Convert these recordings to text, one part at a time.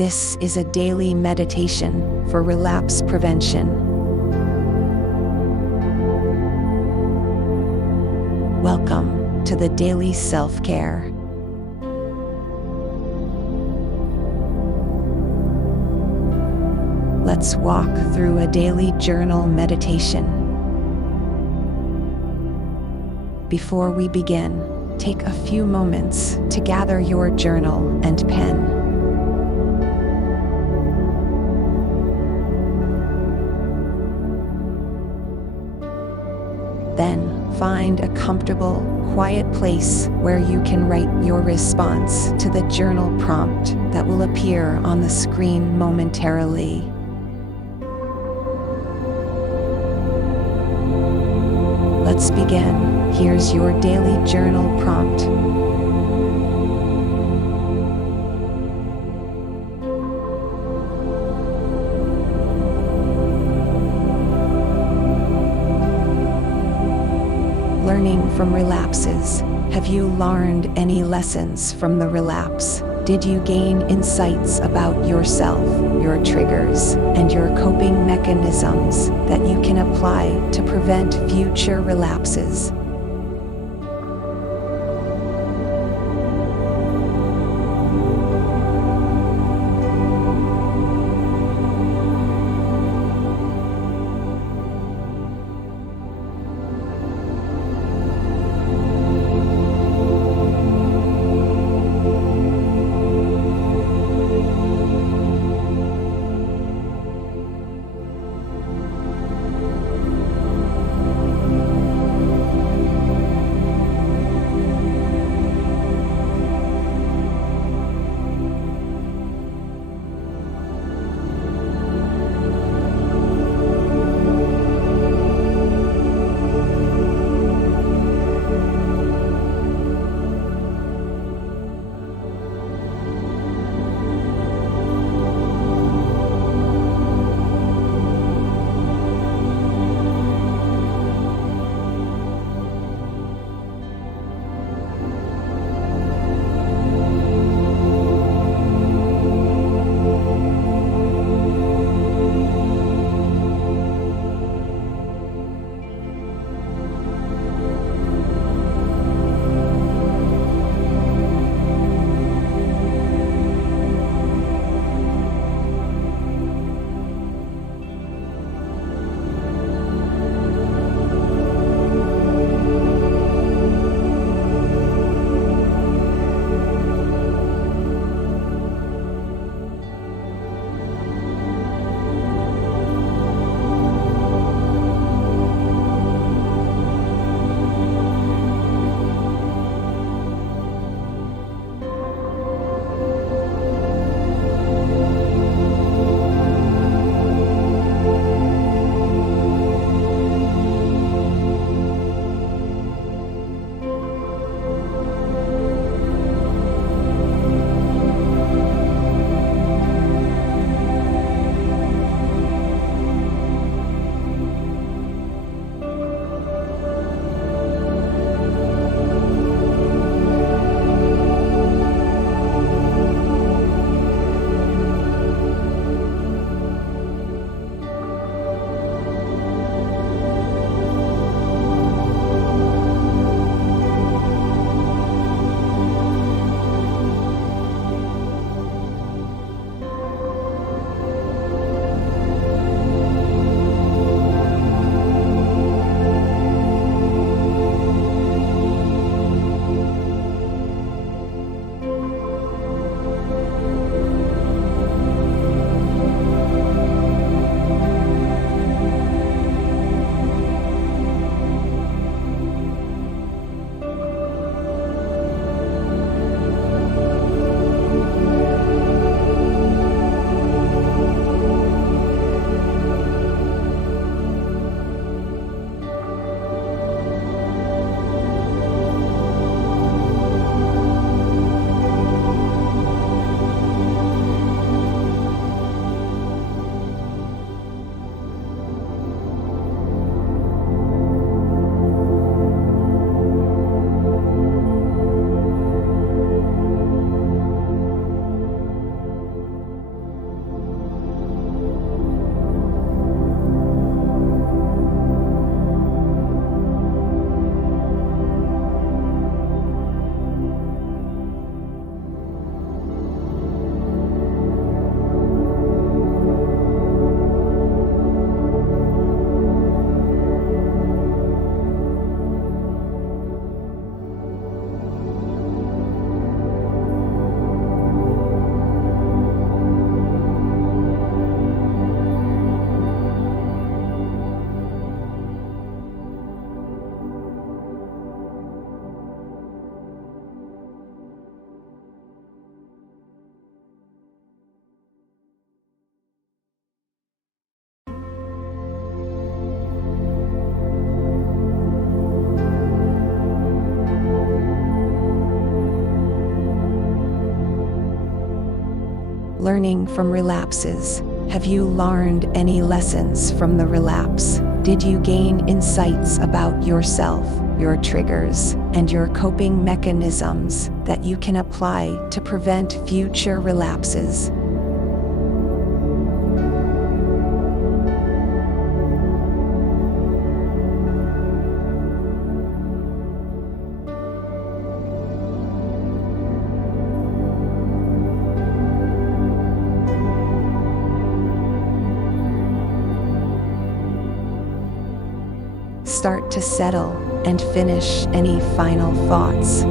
This is a daily meditation for relapse prevention. Welcome to the Daily Self-Care. Let's walk through a daily journal meditation. Before we begin, take a few moments to gather your journal and pen. Then, find a comfortable, quiet place where you can write your response to the journal prompt that will appear on the screen momentarily. Let's begin. Here's your daily journal prompt. Learning from relapses. Have you learned any lessons from the relapse? Did you gain insights about yourself, your triggers, and your coping mechanisms that you can apply to prevent future relapses? learning from relapses? Have you learned any lessons from the relapse? Did you gain insights about yourself, your triggers, and your coping mechanisms that you can apply to prevent future relapses? Start to settle and finish any final thoughts.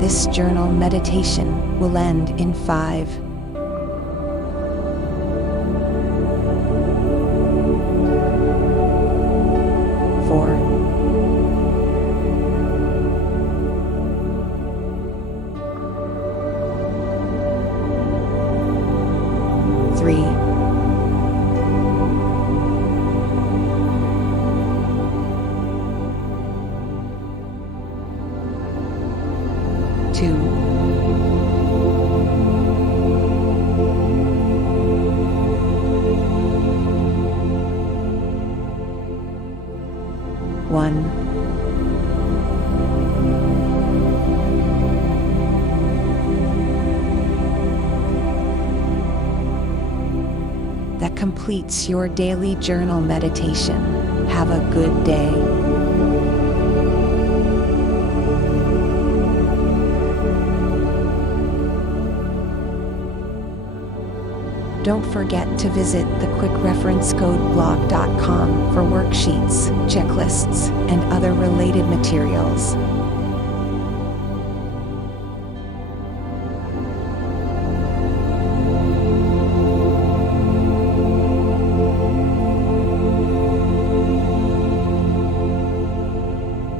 This journal meditation will end in 5, 4, 3, 2, 1. That completes your daily journal meditation. Have a good day. Don't forget to visit thequickreferencecodeblog.com for worksheets, checklists, and other related materials.